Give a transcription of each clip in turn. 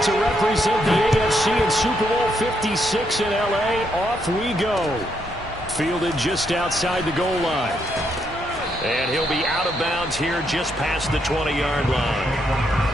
tonight to represent the AFC in Super Bowl 56 in L.A. Off we go. Fielded just outside the goal line. And he'll be out of bounds here just past the 20-yard line.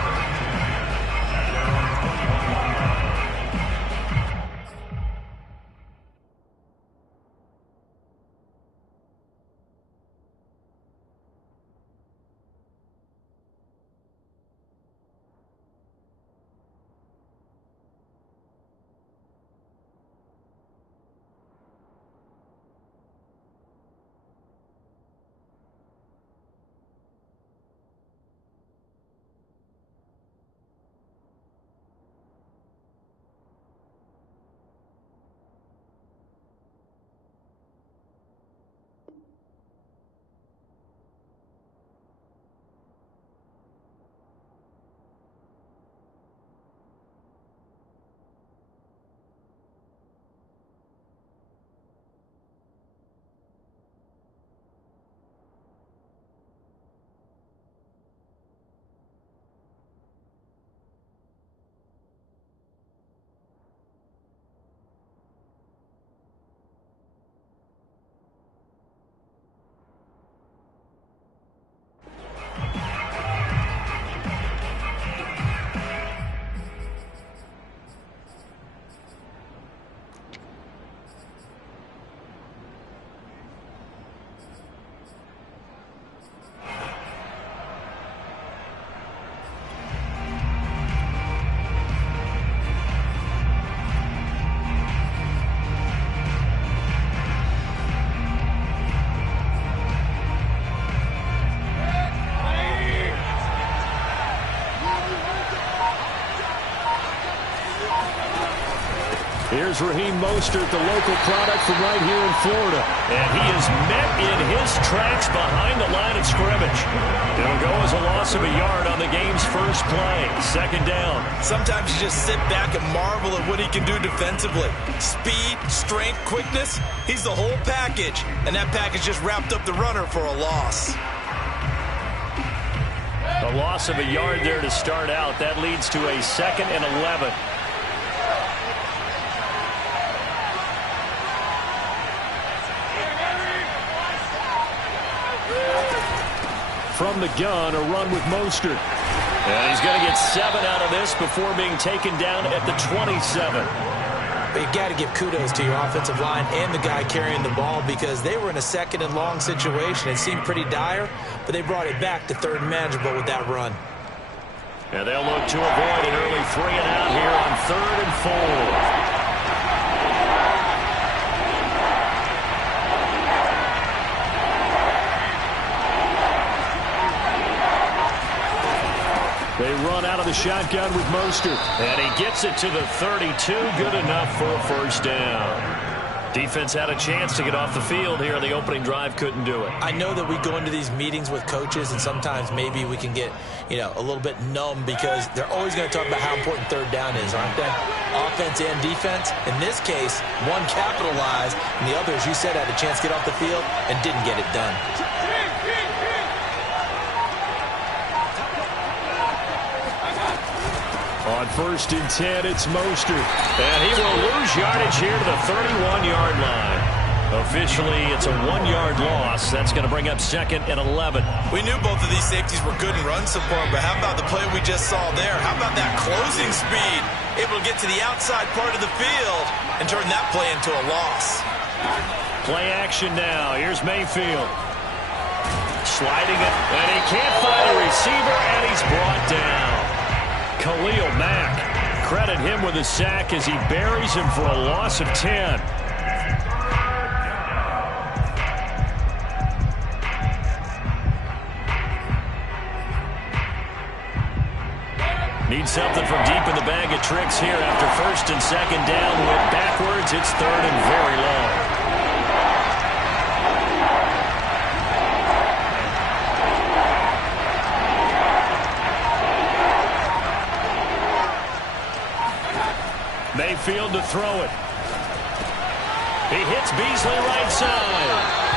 Here's Raheem Mostert, the local product from right here in Florida. And he is met in his tracks behind the line of scrimmage. It'll go as a loss of a yard on the game's first play. Second down. Sometimes you just sit back and marvel at what he can do defensively. Speed, strength, quickness. He's the whole package. And that package just wrapped up the runner for a loss. A loss of a yard there to start out. That leads to a 2nd and 11. From the gun, a run with Mostert. And he's going to get 7 out of this before being taken down at the 27. But you got to give kudos to your offensive line and the guy carrying the ball because they were in a 2nd and long situation. It seemed pretty dire, but they brought it back to 3rd and manageable with that run. And they'll look to avoid an early 3 and out here on 3rd and 4. They run out of the shotgun with Mostert. And he gets it to the 32. Good enough for a first down. Defense had a chance to get off the field here on the opening drive. Couldn't do it. I know that we go into these meetings with coaches, and sometimes maybe we can get, a little bit numb because they're always going to talk about how important 3rd down is, aren't they? Offense and defense. In this case, one capitalized, and the other, as you said, had a chance to get off the field and didn't get it done. On 1st and 10, it's Mostert. And he will lose yardage here to the 31-yard line. Officially, it's a 1-yard loss. That's going to bring up 2nd and 11. We knew both of these safeties were good in run support, but how about the play we just saw there? How about that closing speed? Able to get to the outside part of the field and turn that play into a loss. Play action now. Here's Mayfield. Sliding it, and he can't find a receiver, and he's brought down. Khalil Mack, credit him with a sack as he buries him for a loss of 10. Need something from deep in the bag of tricks here after 1st and 2nd down. Went backwards. It's 3rd and very long. Mayfield to throw it. He hits Beasley right side.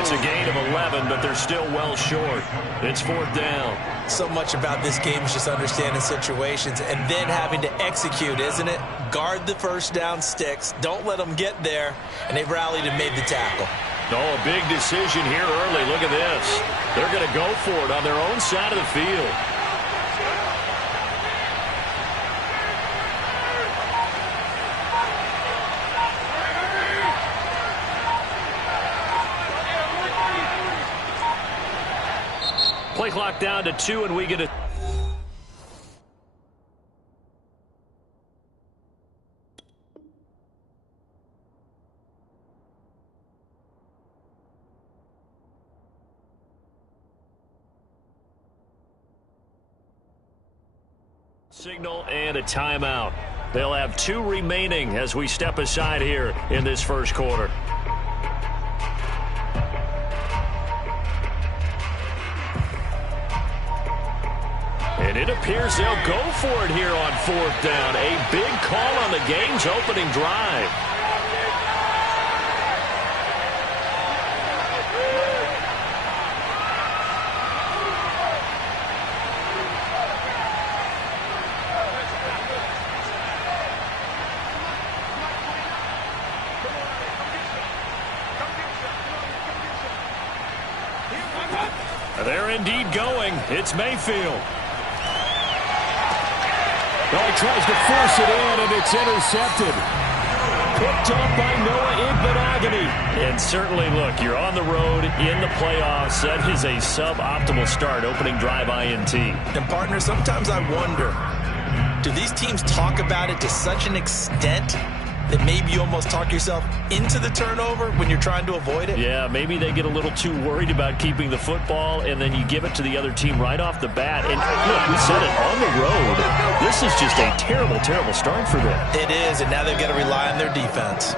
It's a gain of 11, but they're still well short. It's 4th down. So much about this game is just understanding situations and then having to execute, isn't it? Guard the first down sticks. Don't let them get there. And they rallied and made the tackle. Oh, a big decision here early. Look at this. They're going to go for it on their own side of the field. Play clock down to 2, and we get a signal and a timeout. They'll have 2 remaining as we step aside here in this first quarter. And it appears they'll go for it here on 4th down. A big call on the game's opening drive. They're indeed going. It's Mayfield. Well, he tries to force it in, and it's intercepted. Picked up by Noah Igbenogany. And certainly, look, you're on the road in the playoffs. That is a suboptimal start, opening drive INT. And, partner, sometimes I wonder, do these teams talk about it to such an extent that maybe you almost talk yourself into the turnover when you're trying to avoid it? Yeah, maybe they get a little too worried about keeping the football, and then you give it to the other team right off the bat. And look, we said it, on the road, this is just a terrible, terrible start for them. It is, and now they've got to rely on their defense.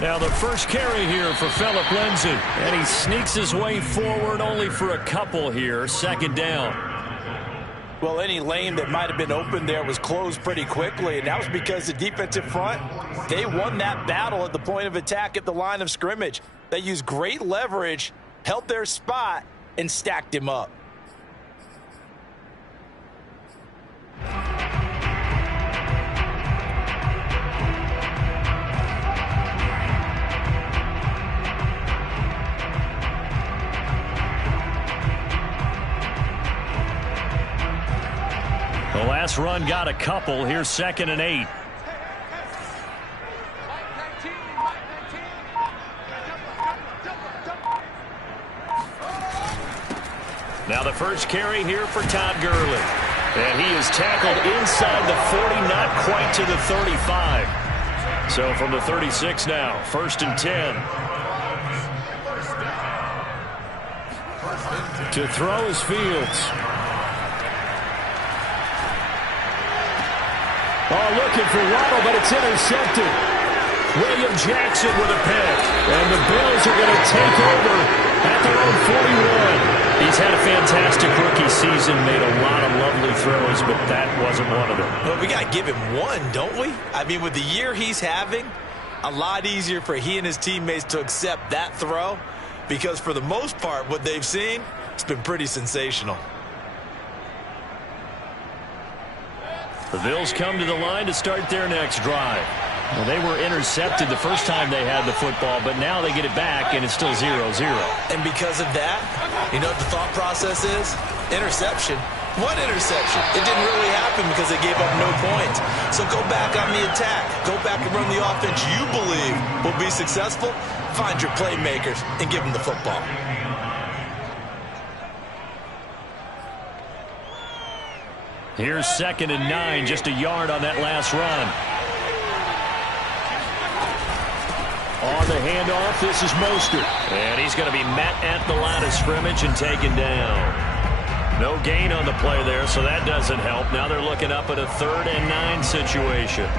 Now the first carry here for Phillip Lindsay. And he sneaks his way forward only for a couple here. 2nd down. Well, any lane that might have been open there was closed pretty quickly, and that was because the defensive front, they won that battle at the point of attack at the line of scrimmage. They used great leverage, held their spot, and stacked him up. The last run got a couple. Here's 2nd and 8. Now the first carry here for Todd Gurley. And he is tackled inside the 40, not quite to the 35. So from the 36 now, 1st and 10. To throw is Fields. Oh, looking for Waddle, but it's intercepted. William Jackson with a pick. And the Bills are going to take over at their own 41. He's had a fantastic rookie season, made a lot of lovely throws, but that wasn't one of them. Well, we got to give him one, don't we? I mean, with the year he's having, a lot easier for he and his teammates to accept that throw, because for the most part, what they've seen, it's been pretty sensational. The Bills come to the line to start their next drive. Well, they were intercepted the first time they had the football, but now they get it back, and it's still 0-0. And because of that, you know what the thought process is? Interception. What interception? It didn't really happen because they gave up no points. So go back on the attack. Go back and run the offense you believe will be successful. Find your playmakers and give them the football. Here's 2nd and 9, just a yard on that last run. On the handoff, this is Mostert. And he's going to be met at the line of scrimmage and taken down. No gain on the play there, so that doesn't help. Now they're looking up at a 3rd and 9 situation.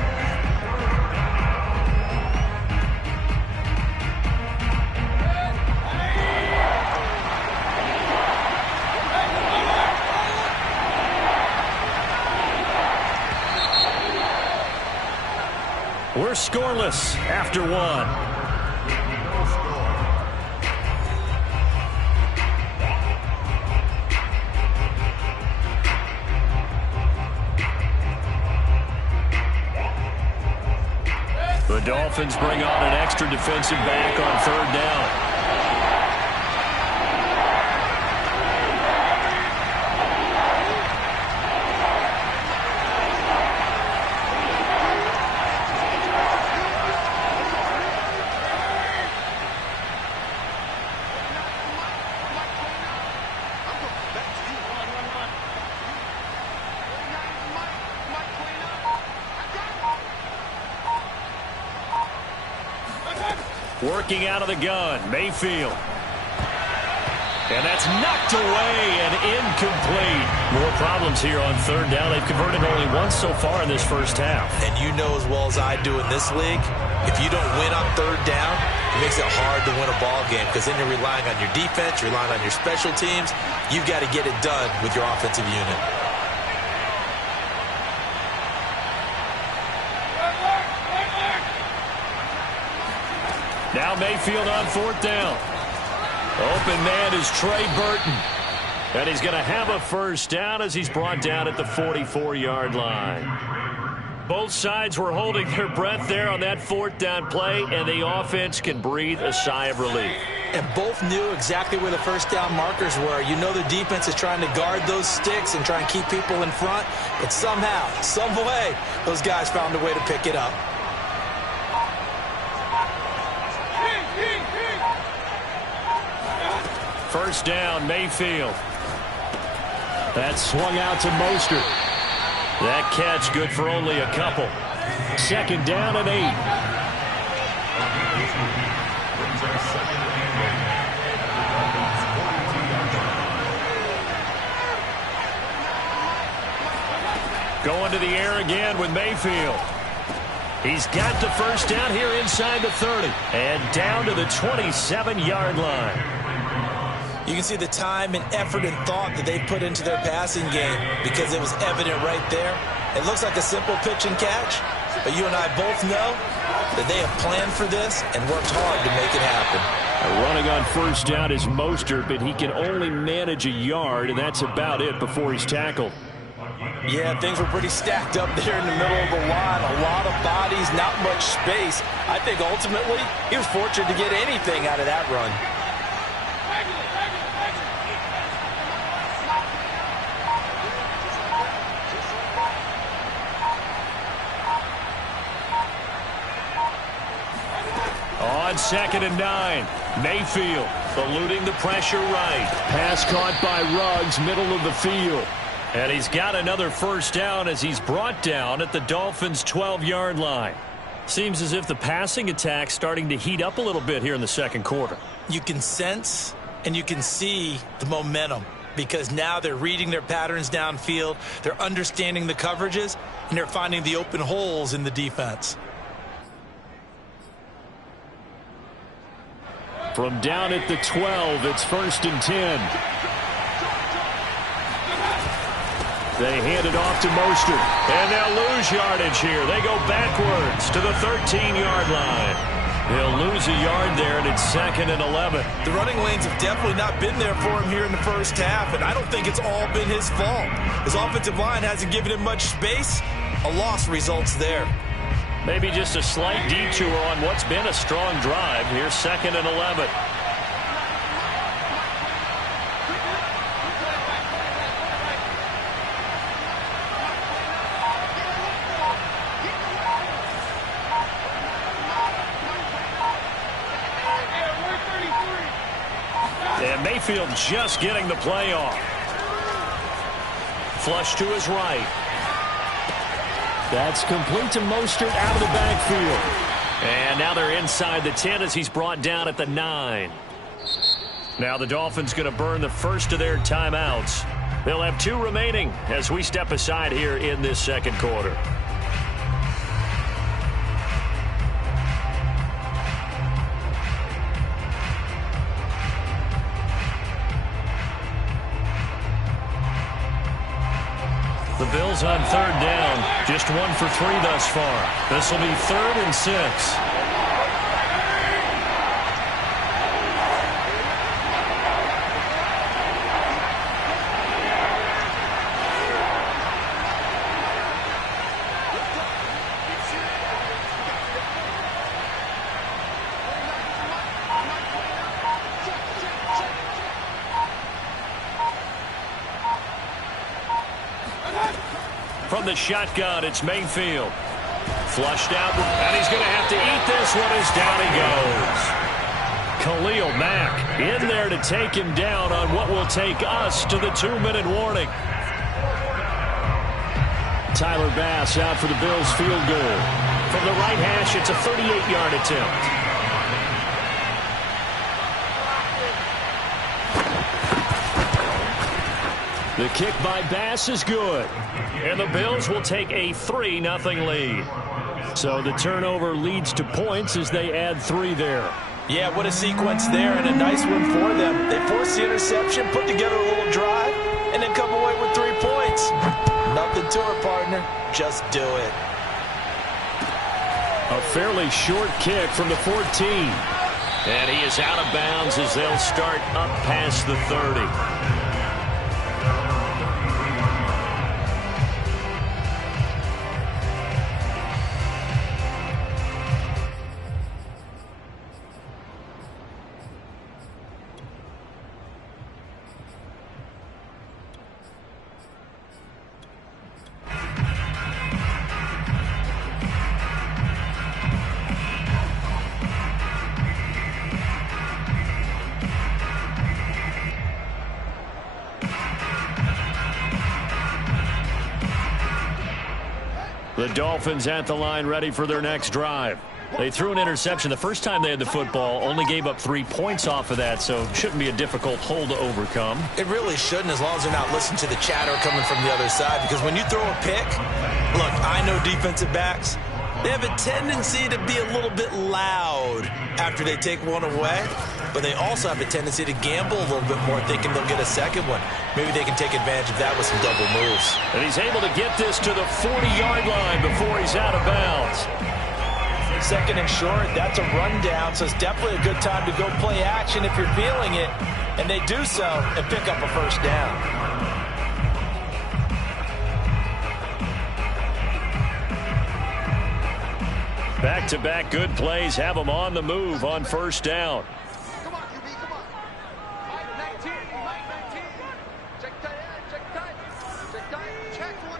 We're scoreless after one. The Dolphins bring on an extra defensive back on third down. Working out of the gun, Mayfield. And that's knocked away and incomplete. More problems here on third down. They've converted only once so far in this first half. And you know as well as I do in this league, if you don't win on third down, it makes it hard to win a ball game because then you're relying on your defense, you're relying on your special teams. You've got to get it done with your offensive unit. Now Mayfield on fourth down. Open man is Trey Burton. And he's going to have a first down as he's brought down at the 44-yard line. Both sides were holding their breath there on that fourth down play, and the offense can breathe a sigh of relief. And both knew exactly where the first down markers were. You know the defense is trying to guard those sticks and try and keep people in front. But somehow, some way, those guys found a way to pick it up. First down, Mayfield. That swung out to Mostert. That catch good for only a couple. Second down and 8. Going to the air again with Mayfield. He's got the first down here inside the 30. And down to the 27-yard line. You can see the time and effort and thought that they put into their passing game because it was evident right there. It looks like a simple pitch and catch, but you and I both know that they have planned for this and worked hard to make it happen. Running on first down is Mostert, but he can only manage a yard, and that's about it before he's tackled. Yeah, things were pretty stacked up there in the middle of the line. A lot of bodies, not much space. I think ultimately he was fortunate to get anything out of that run. On second and 9, Mayfield eluding the pressure right. Pass caught by Ruggs, middle of the field. And he's got another first down as he's brought down at the Dolphins' 12-yard line. Seems as if the passing attack's starting to heat up a little bit here in the second quarter. You can sense and you can see the momentum because now they're reading their patterns downfield, they're understanding the coverages, and they're finding the open holes in the defense. From down at the 12, it's first and 10. They hand it off to Mostert, and they'll lose yardage here. They go backwards to the 13-yard line. They'll lose a yard there, and it's second and 11. The running lanes have definitely not been there for him here in the first half, and I don't think it's all been his fault. His offensive line hasn't given him much space. A loss results there. Maybe just a slight detour on what's been a strong drive. Here's second and 11. And Mayfield just getting the play off. Flush to his right. That's complete to Mostert out of the backfield. And now they're inside the 10 as he's brought down at the 9. Now the Dolphins going to burn the first of their timeouts. They'll have 2 remaining as we step aside here in this second quarter. The Bills Bills on third down. Just 1 for 3 thus far. This will be 3rd and 6. From the shotgun, it's Mayfield. Flushed out, and he's going to have to eat this one as down he goes. Khalil Mack in there to take him down on what will take us to the 2-minute warning. Tyler Bass out for the Bills field goal. From the right hash, it's a 38-yard attempt. The kick by Bass is good. And the Bills will take a 3-0 lead. So the turnover leads to points as they add 3 there. Yeah, what a sequence there, and a nice one for them. They force the interception, put together a little drive, and then come away with 3 points. Nothing to it, partner. Just do it. A fairly short kick from the 14. And he is out of bounds as they'll start up past the 30. The Dolphins at the line ready for their next drive. They threw an interception the first time they had the football, only gave up 3 points off of that, so it shouldn't be a difficult hole to overcome. It really shouldn't, as long as they're not listening to the chatter coming from the other side, because when you throw a pick, look, I know defensive backs, they have a tendency to be a little bit loud after they take one away, but they also have a tendency to gamble a little bit more, thinking they'll get a second one. Maybe they can take advantage of that with some double moves. And he's able to get this to the 40-yard line before he's out of bounds. 2nd and short, that's a rundown, so it's definitely a good time to go play action if you're feeling it, and they do so and pick up a first down. Back-to-back good plays have them on the move on first down. Come on, QB, come on. Mike 19, Mike 19. Check tight end, check tight. Check tight, check 24.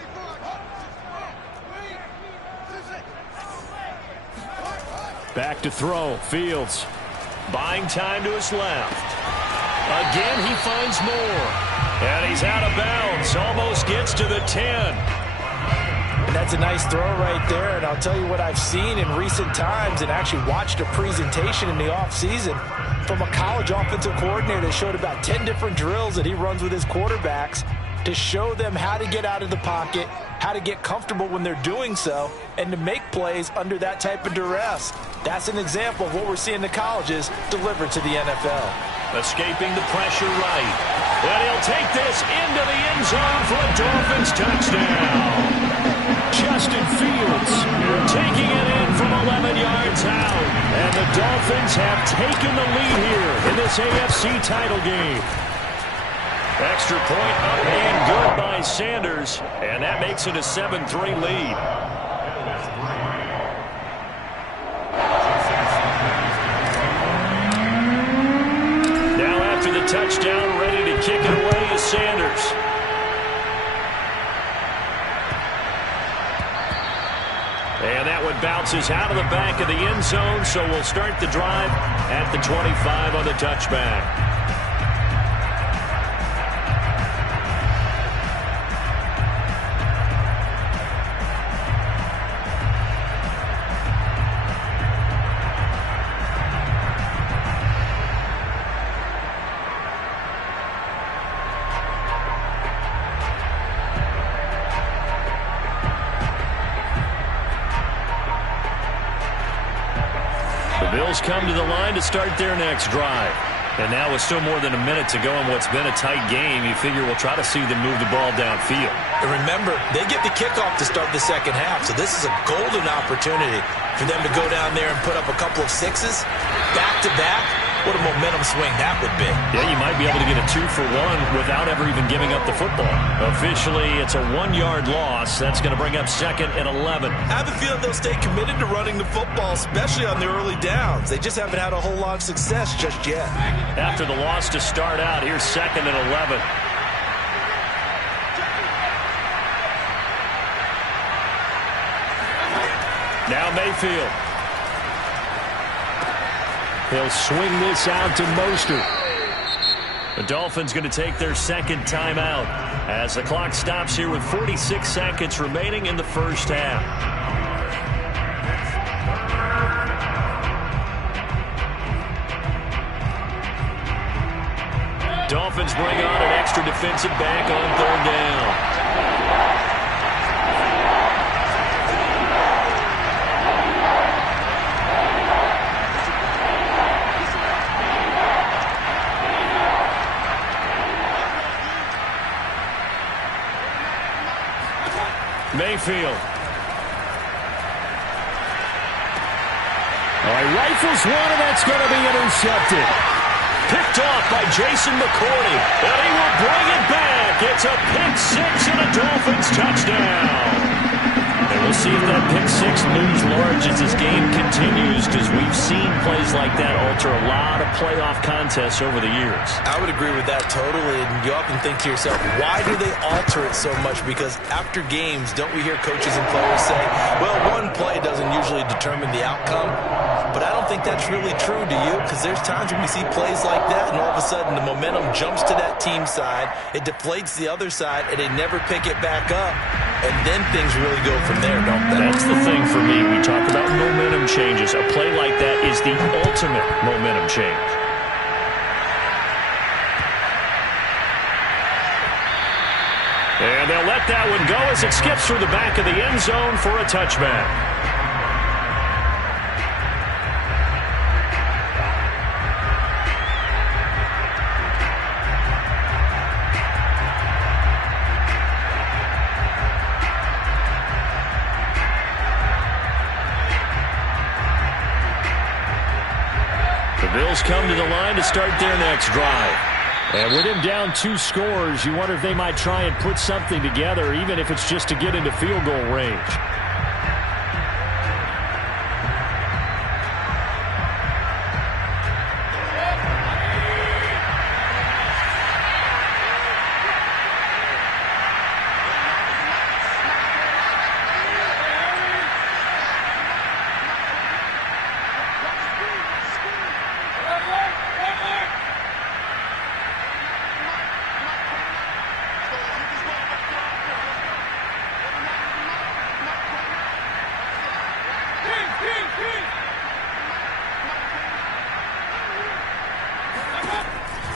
Back to throw, Fields. Buying time to his left. Again, he finds more. And he's out of bounds, almost gets to the 10. And that's a nice throw right there, and I'll tell you what I've seen in recent times and actually watched a presentation in the offseason from a college offensive coordinator that showed about 10 different drills that he runs with his quarterbacks to show them how to get out of the pocket, how to get comfortable when they're doing so, and to make plays under that type of duress. That's an example of what we're seeing the colleges deliver to the NFL. Escaping the pressure right. And he'll take this into the end zone for a Dolphins touchdown. Justin Fields taking it in from 11 yards out. And the Dolphins have taken the lead here in this AFC title game. Extra point up and good by Sanders. And that makes it a 7-3 lead. Now after the touchdown, ready to kick it away is Sanders. And that one bounces out of the back of the end zone, so we'll start the drive at the 25 on the touchback. Bills come to the line to start their next drive. And now with still more than a minute to go in what's been a tight game, you figure we'll try to see them move the ball downfield. And remember, they get the kickoff to start the second half, so this is a golden opportunity for them to go down there and put up a couple of sixes back-to-back. What a momentum swing that would be. Yeah, you might be able to get a 2-for-1 without ever even giving up the football. Officially, it's a 1-yard loss. That's going to bring up 2nd and 11. I have a feeling they'll stay committed to running the football, especially on the early downs. They just haven't had a whole lot of success just yet. After the loss to start out, here's 2nd and 11. Now Mayfield. He'll swing this out to Mostert. The Dolphins going to take their second timeout as the clock stops here with 46 seconds remaining in the first half. Dolphins bring on an extra defensive back on 3rd down. Mayfield. All right, rifles one, and that's going to be intercepted. Picked off by Jason McCourty, and he will bring it back. It's a pick six and a Dolphins touchdown. And we'll see if that pick six looms large as this game continues, because we've seen plays like that alter a lot of playoff contests over the years. I would agree with that totally, and you often think to yourself, why do they alter it so much? Because after games, don't we hear coaches and players say, well, one play doesn't usually determine the outcome? But I don't think that's really true, do you? Because there's times when we see plays like that, and all of a sudden the momentum jumps to that team side, it deflates the other side, and they never pick it back up. And then things really go from there, don't they? That's the thing for me. We talk about momentum changes. A play like that is the ultimate momentum change. And they'll let that one go as it skips through the back of the end zone for a touchback. Bills come to the line to start their next drive. And with him down 2 scores, you wonder if they might try and put something together, even if it's just to get into field goal range.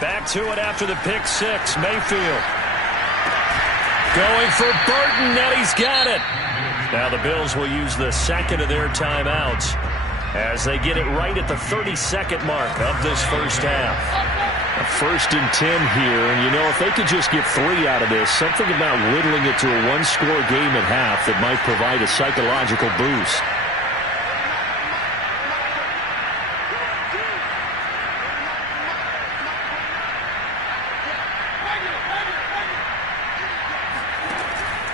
Back to it after the pick six. Mayfield going for Burton, and he's got it. Now the Bills will use the second of their timeouts as they get it right at the 32nd mark of this first half. A 1st and 10 here, and you know, if they could just get 3 out of this, something about whittling it to a 1-score game at half that might provide a psychological boost.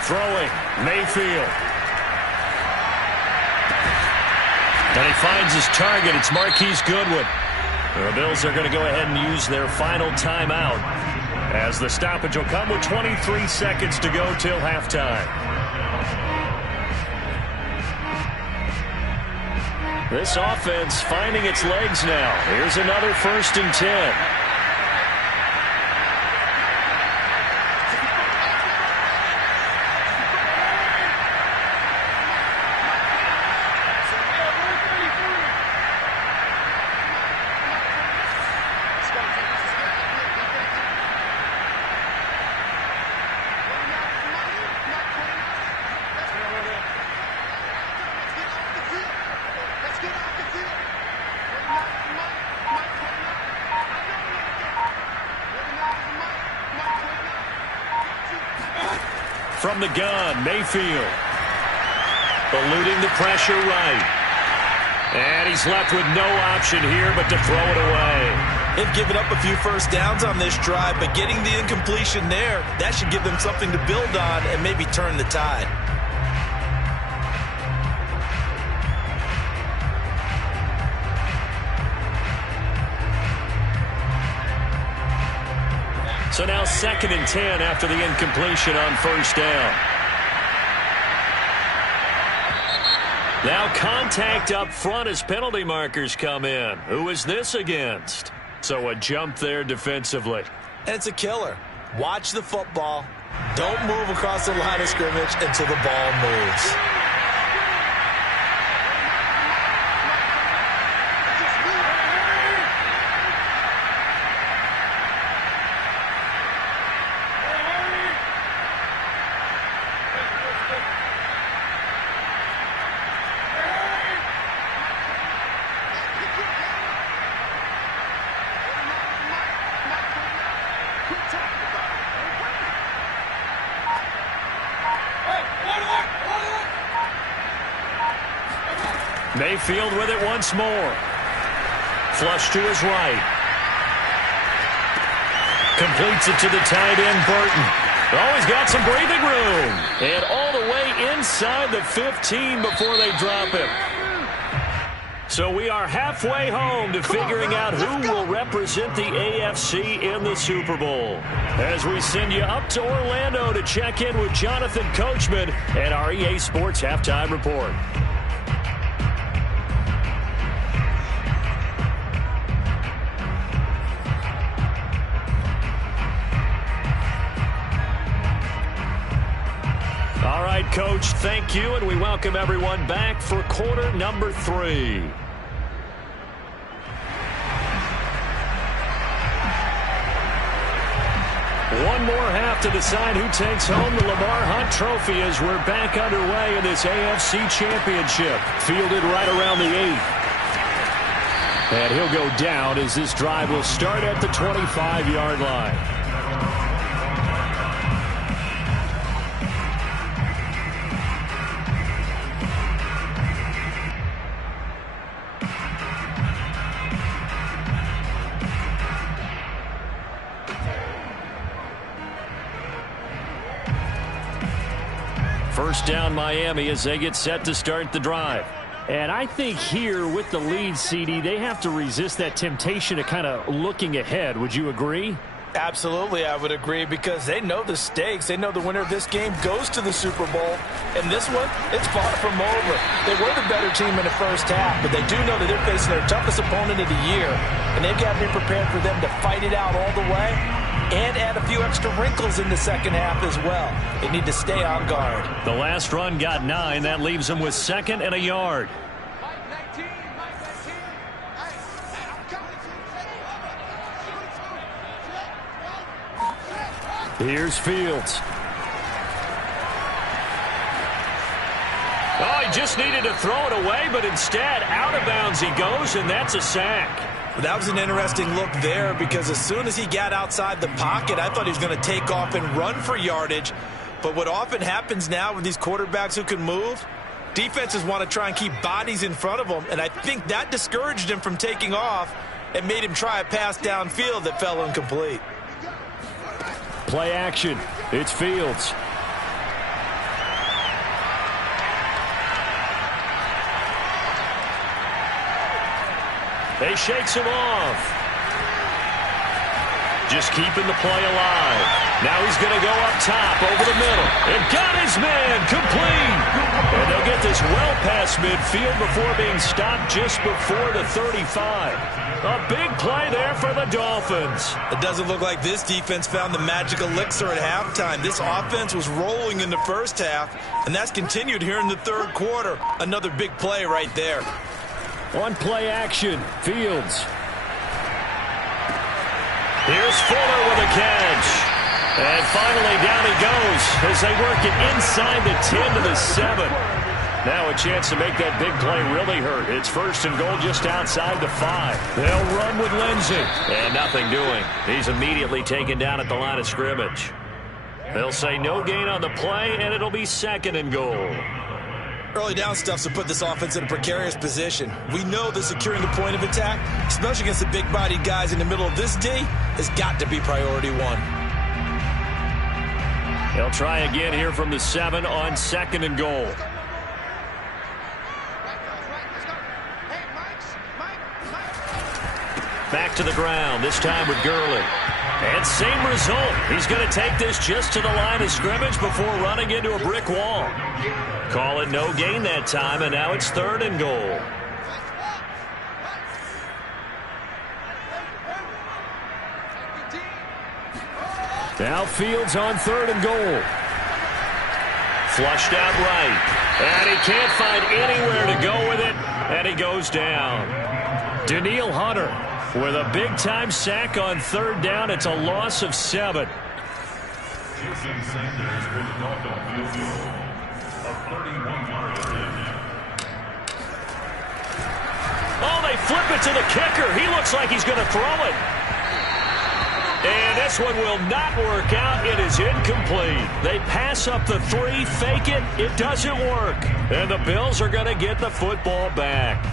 Throwing, Mayfield. And he finds his target. It's Marquise Goodwin. The Bills are going to go ahead and use their final timeout as the stoppage will come with 23 seconds to go till halftime. This offense finding its legs now. Here's another 1st and 10. from the gun. Mayfield eluding the pressure right. And he's left with no option here but to throw it away. They've given up a few first downs on this drive, but getting the incompletion there, that should give them something to build on and maybe turn the tide. So now 2nd and 10 after the incompletion on first down. Now contact up front as penalty markers come in. Who is this against? So a jump there defensively. And it's a killer. Watch the football. Don't move across the line of scrimmage until the ball moves. Mayfield with it once more. Flush to his right. Completes it to the tight end, Burton. Oh, he's got some breathing room. And all the way inside the 15 before they drop him. So we are halfway home to figuring out who will represent the AFC in the Super Bowl. As we send you up to Orlando to check in with Jonathan Coachman and our EA Sports Halftime Report. All right, Coach, thank you, and we welcome everyone back for quarter number 3. One more half to decide who takes home the Lamar Hunt Trophy as we're back underway in this AFC Championship. Fielded right around the 8. And he'll go down as this drive will start at the 25-yard line. First down Miami as they get set to start the drive. And I think here with the lead, CD, they have to resist that temptation of kind of looking ahead. Would you agree? Absolutely, I would agree, because they know the stakes. They know the winner of this game goes to the Super Bowl. And this one, it's far from over. They were the better team in the first half, but they do know that they're facing their toughest opponent of the year. And they've got to be prepared for them to fight it out all the way and add a few extra wrinkles in the second half as well. They need to stay on guard. The last run got 9. That leaves them with 2nd and a yard. Here's Fields. Oh, he just needed to throw it away, but instead, out of bounds he goes, and that's a sack. Well, that was an interesting look there, because as soon as he got outside the pocket, I thought he was going to take off and run for yardage. But what often happens now with these quarterbacks who can move, defenses want to try and keep bodies in front of them, and I think that discouraged him from taking off and made him try a pass downfield that fell incomplete. Play action. It's Fields. He shakes him off. Just keeping the play alive. Now he's going to go up top over the middle. And got his man complete. And they'll get this well past midfield before being stopped just before the 35. A big play there for the Dolphins. It doesn't look like this defense found the magic elixir at halftime. This offense was rolling in the first half, and that's continued here in the third quarter. Another big play right there. On play action, Fields. Here's Fuller with a catch. And finally down he goes as they work it inside the 10 to the 7. Now a chance to make that big play really hurt. It's first and goal just outside the 5. They'll run with Lindsey. And nothing doing. He's immediately taken down at the line of scrimmage. They'll say no gain on the play, and it'll be 2nd and goal. Early down stuff's to put this offense in a precarious position. We know that securing the point of attack, especially against the big-bodied guys in the middle of this D, has got to be priority one. They'll try again here from the 7 on 2nd and goal. Back to the ground, this time with Gurley. And same result. He's going to take this just to the line of scrimmage before running into a brick wall. Call it no gain that time, and now it's 3rd and goal. Now Fields on 3rd and goal. Flushed out right. And he can't find anywhere to go with it, and he goes down. Danielle Hunter with a big-time sack on 3rd down. It's a loss of 7. Oh, they flip it to the kicker. He looks like he's going to throw it. And this one will not work out. It is incomplete. They pass up the 3, fake it. It doesn't work. And the Bills are going to get the football back.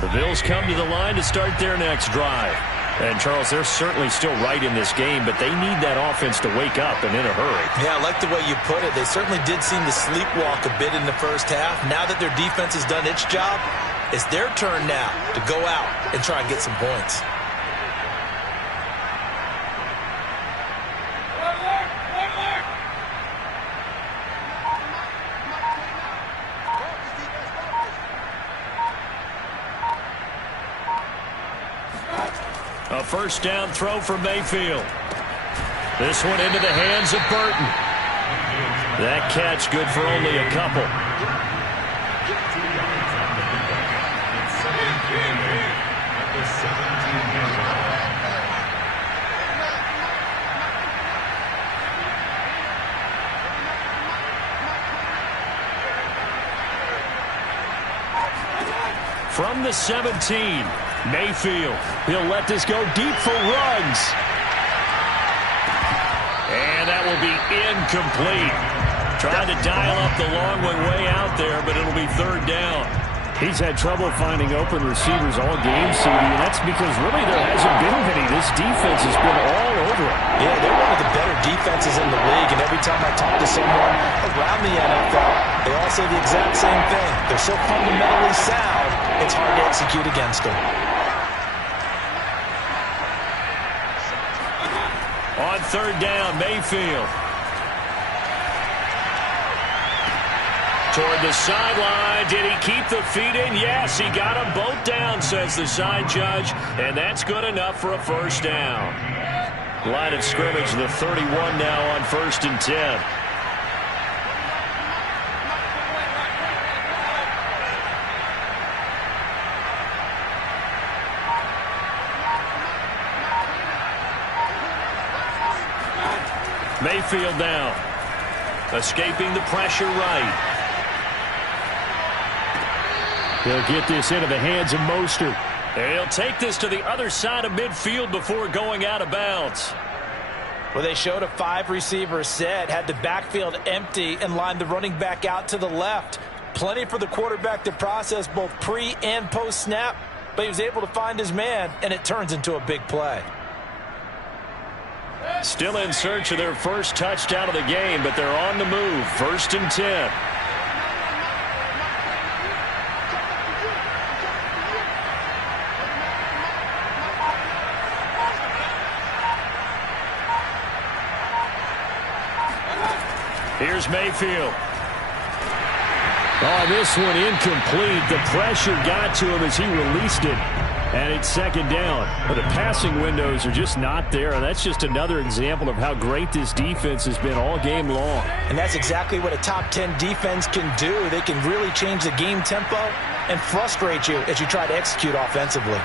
The Bills come to the line to start their next drive. And, Charles, they're certainly still right in this game, but they need that offense to wake up and in a hurry. Yeah, I like the way you put it. They certainly did seem to sleepwalk a bit in the first half. Now that their defense has done its job, it's their turn now to go out and try and get some points. A first down throw for Mayfield. This one into the hands of Burton. That catch good for only a couple. From the 17, Mayfield. He'll let this go deep for Ruggs. And that will be incomplete. Trying to dial up the long one way out there, but it'll be 3rd down. He's had trouble finding open receivers all game, CD, and that's because really there hasn't been many. This defense has been all over him. Yeah, they're one of the better defenses in the league, and every time I talk to someone around the NFL, they all say the exact same thing. They're so fundamentally sound, it's hard to execute against them. On 3rd down, Mayfield. Toward the sideline. Did he keep the feet in? Yes, he got them both down, says the side judge. And that's good enough for a first down. Line of scrimmage, the 31 now on 1st and 10. Mayfield now. Escaping the pressure right. They'll get this into the hands of Mostert. He'll take this to the other side of midfield before going out of bounds. Well, they showed a 5-receiver set, had the backfield empty, and lined the running back out to the left. Plenty for the quarterback to process both pre- and post-snap, but he was able to find his man, and it turns into a big play. Still in search of their first touchdown of the game, but they're on the move. 1st and 10. Here's Mayfield. Oh, this one incomplete. The pressure got to him as he released it. And it's 2nd down. But the passing windows are just not there. And that's just another example of how great this defense has been all game long. And that's exactly what a top 10 defense can do. They can really change the game tempo and frustrate you as you try to execute offensively.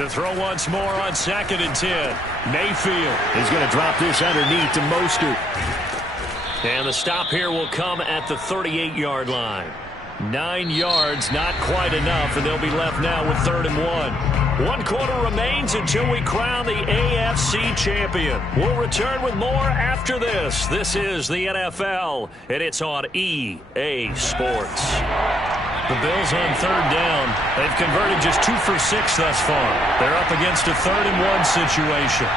To throw once more on 2nd and 10. Mayfield He's going to drop this underneath to Mostert. And the stop here will come at the 38-yard line. 9 yards, not quite enough, and they'll be left now with 3rd and 1. 1 quarter remains until we crown the AFC champion. We'll return with more after this. This is the NFL, and it's on EA Sports. The Bills on 3rd down. They've converted just 2 for 6 thus far. They're up against a 3rd and 1 situation.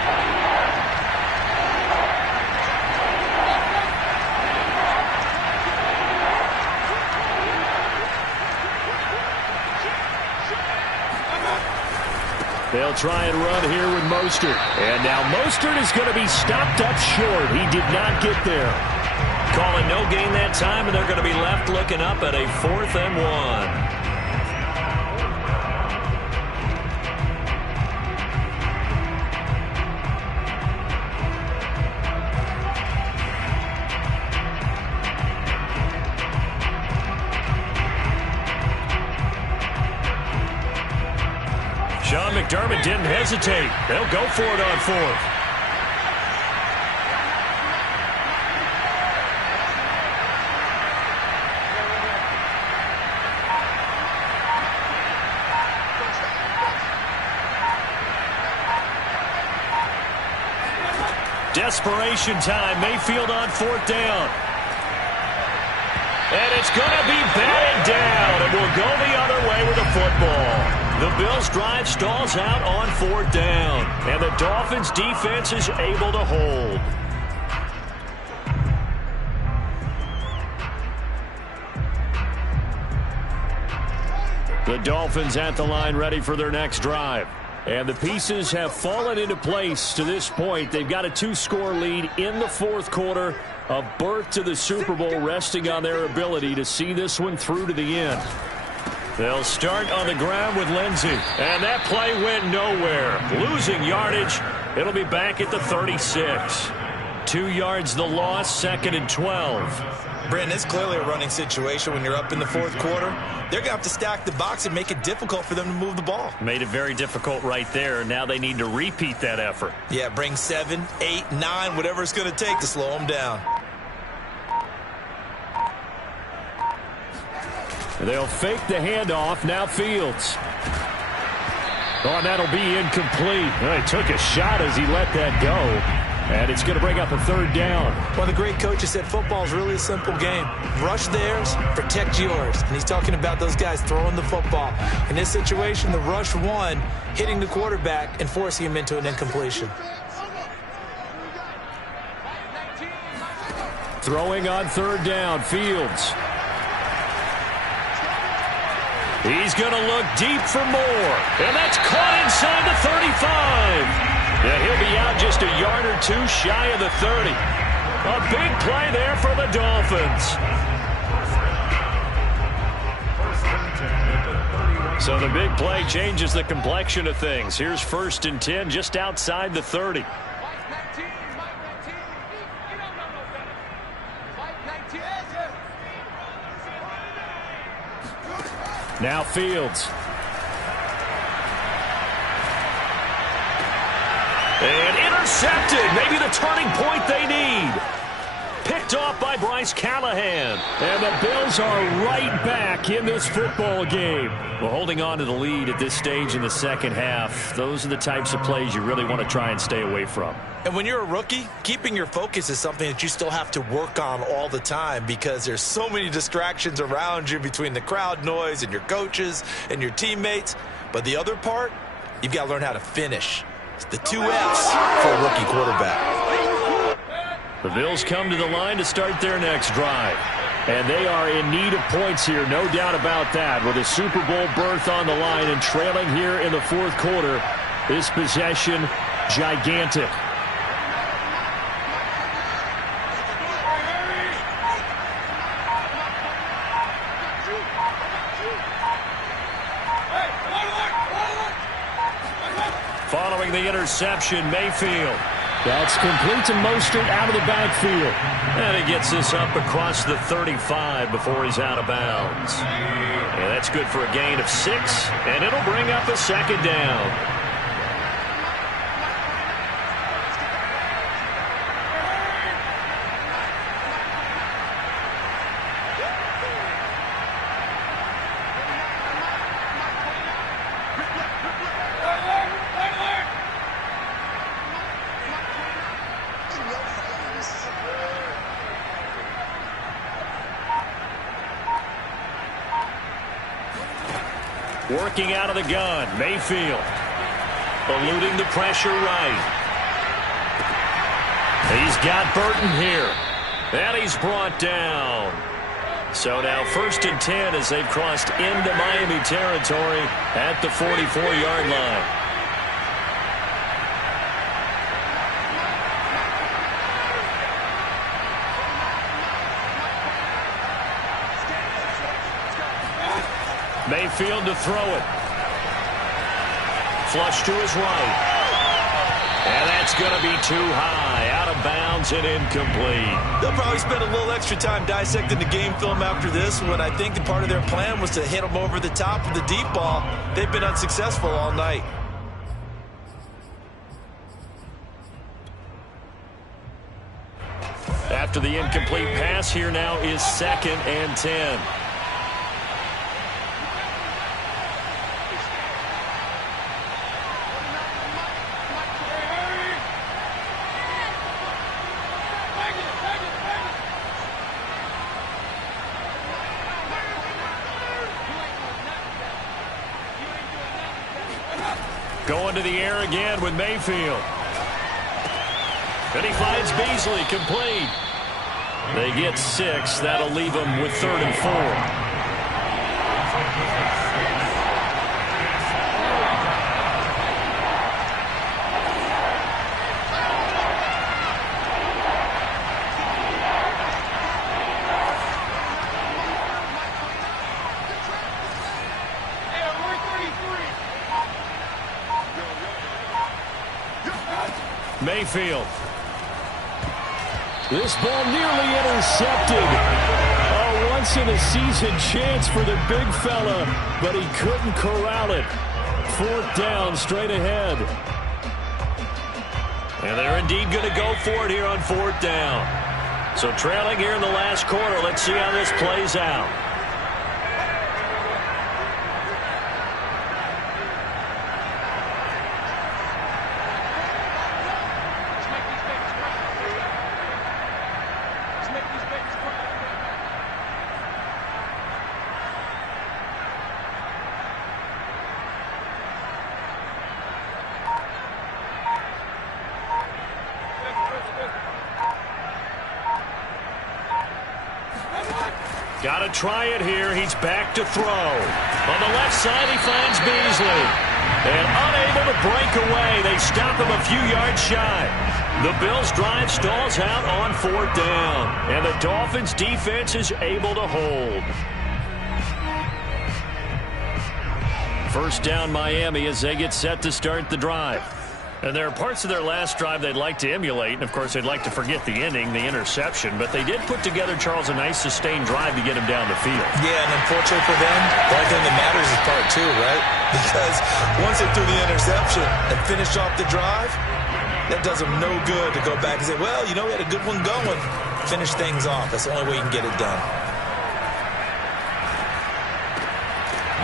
They'll try and run here with Mostert. And now Mostert is going to be stopped up short. He did not get there. Calling no gain that time, and they're going to be left looking up at a 4th and 1. Sean McDermott didn't hesitate. They'll go for it on 4th. Desperation time. Mayfield on 4th down. And it's going to be batted down, and we'll go the other way with the football. The Bills' drive stalls out on 4th down, and the Dolphins' defense is able to hold. The Dolphins at the line ready for their next drive. And the pieces have fallen into place to this point. They've got a 2-score lead in the 4th quarter. A berth to the Super Bowl resting on their ability to see this one through to the end. They'll start on the ground with Lindsey. And that play went nowhere. Losing yardage. It'll be back at the 36. 2 yards the loss, 2nd and 12. Brandon, it's clearly a running situation when you're up in the 4th quarter. They're going to have to stack the box and make it difficult for them to move the ball. Made it very difficult right there. Now they need to repeat that effort. Yeah, bring 7, 8, 9, whatever it's going to take to slow them down. They'll fake the handoff. Now Fields. Oh, and that'll be incomplete. Well, he took a shot as he let that go. And it's going to bring up a 3rd down. One of the great coaches said football is really a simple game. Rush theirs, protect yours. And he's talking about those guys throwing the football. In this situation, the rush one, hitting the quarterback and forcing him into an incompletion. Throwing on 3rd down, Fields. He's going to look deep for more. And that's caught inside the 35. Yeah, he'll be out just a yard or 2 shy of the 30. A big play there for the Dolphins. So the big play changes the complexion of things. Here's 1st and 10 just outside the 30. Now Fields. And intercepted. Maybe the turning point they need. Picked off by Bryce Callahan. And the Bills are right back in this football game. Well, holding on to the lead at this stage in the 2nd half, those are the types of plays you really want to try and stay away from. And when you're a rookie, keeping your focus is something that you still have to work on all the time because there's so many distractions around you between the crowd noise and your coaches and your teammates. But the other part, you've got to learn how to finish. It's the 2 F's for a rookie quarterback. The Bills come to the line to start their next drive. And they are in need of points here, no doubt about that. With a Super Bowl berth on the line and trailing here in the 4th quarter, this possession gigantic. Following the interception, Mayfield. That's complete to Mostert out of the backfield. And he gets this up across the 35 before he's out of bounds. And that's good for a gain of 6, and it'll bring up a 2nd down. Working out of the gun, Mayfield. Eluding the pressure right. He's got Burton here. And he's brought down. So now 1st and 10 as they've crossed into Miami territory at the 44-yard line. Mayfield to throw it. Flush to his right. And that's going to be too high, out of bounds and incomplete. They'll probably spend a little extra time dissecting the game film after this one. I think that part of their plan was to hit them over the top of the deep ball. They've been unsuccessful all night. After the incomplete pass, here now is 2nd and 10. Going to the air again with Mayfield. And he finds Beasley complete. They get 6. That'll leave them with 3rd and 4. Mayfield. This ball nearly intercepted. A once-in-a-season chance for the big fella, but he couldn't corral it. 4th down, straight ahead. And they're indeed going to go for it here on 4th down. So trailing here in the last quarter. Let's see how this plays out. Got to try it here. He's back to throw. On the left side, he finds Beasley. And unable to break away. They stop him a few yards shy. The Bills' drive stalls out on 4th down. And the Dolphins' defense is able to hold. 1st down, Miami, as they get set to start the drive. And there are parts of their last drive they'd like to emulate. And, of course, they'd like to forget the ending, the interception. But they did put together, Charles, a nice sustained drive to get him down the field. Yeah, and unfortunately for them, the only thing that matters is part 2, right? Because once they threw the interception and finished off the drive, that does them no good to go back and say, well, you know, we had a good one going. Finish things off. That's the only way you can get it done.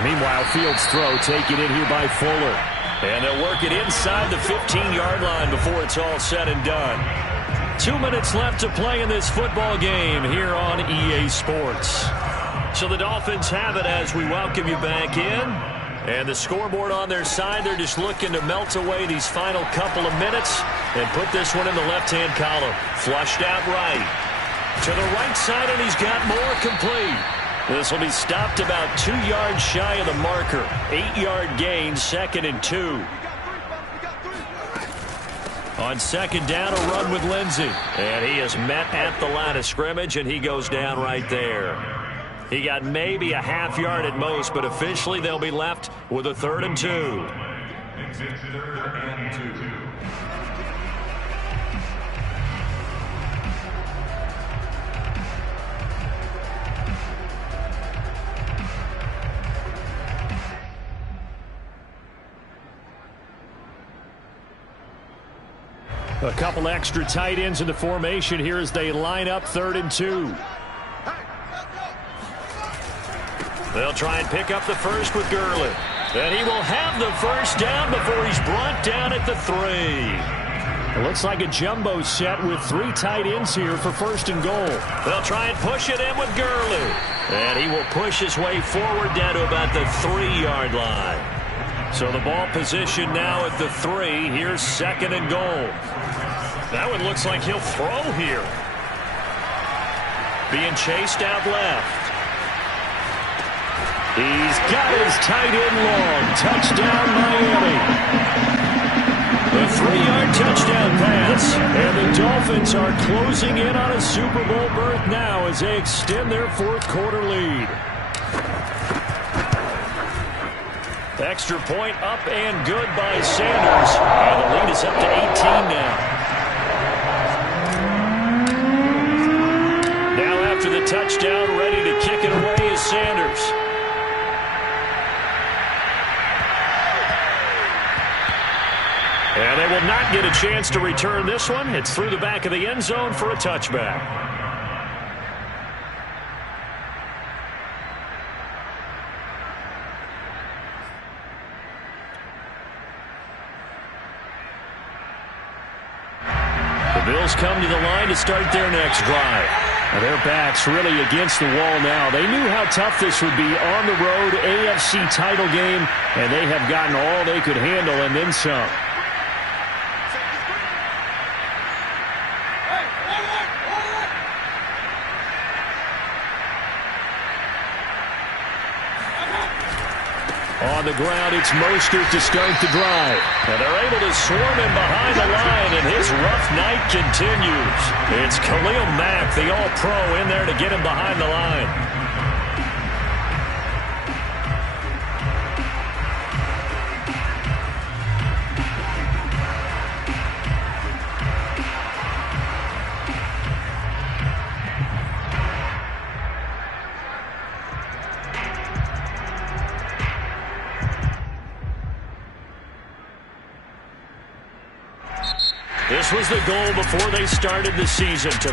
Meanwhile, Fields' throw taken in here by Fuller. And they'll work it inside the 15-yard line before it's all said and done. 2 minutes left to play in this football game here on EA Sports. So the Dolphins have it as we welcome you back in. And the scoreboard on their side, they're just looking to melt away these final couple of minutes and put this one in the left-hand column. Flushed out right. To the right side, and he's got more complete. This will be stopped about 2 yards shy of the marker. 8-yard gain, 2nd and 2. On 2nd down, a run with Lindsey. And he is met at the line of scrimmage, and he goes down right there. He got maybe a half yard at most, but officially they'll be left with a 3rd and 2. Exit 3rd and 2. A couple extra tight ends in the formation here as they line up 3rd and 2. They'll try and pick up the first with Gurley. And he will have the first down before he's brought down at the 3. It looks like a jumbo set with 3 tight ends here for 1st and goal. They'll try and push it in with Gurley. And he will push his way forward down to about the 3-yard line. So the ball position now at the 3. Here's 2nd and goal. That one looks like he'll throw here. Being chased out left. He's got his tight end long. Touchdown, Miami. The 3-yard touchdown pass. And the Dolphins are closing in on a Super Bowl berth now as they extend their 4th quarter lead. Extra point up and good by Sanders. And the lead is up to 18 now. Now after the touchdown, ready to kick it away is Sanders. And they will not get a chance to return this one. It's through the back of the end zone for a touchback. The Bills come to the line to start their next drive. Now their back's really against the wall now. They knew how tough this would be on the road, AFC title game, and they have gotten all they could handle and then some. On the ground, it's Mostert to start the drive. And they're able to swarm him behind the line, and his rough night continues. It's Khalil Mack, the all-pro, in there to get him behind the line. This was the goal before they started the season, to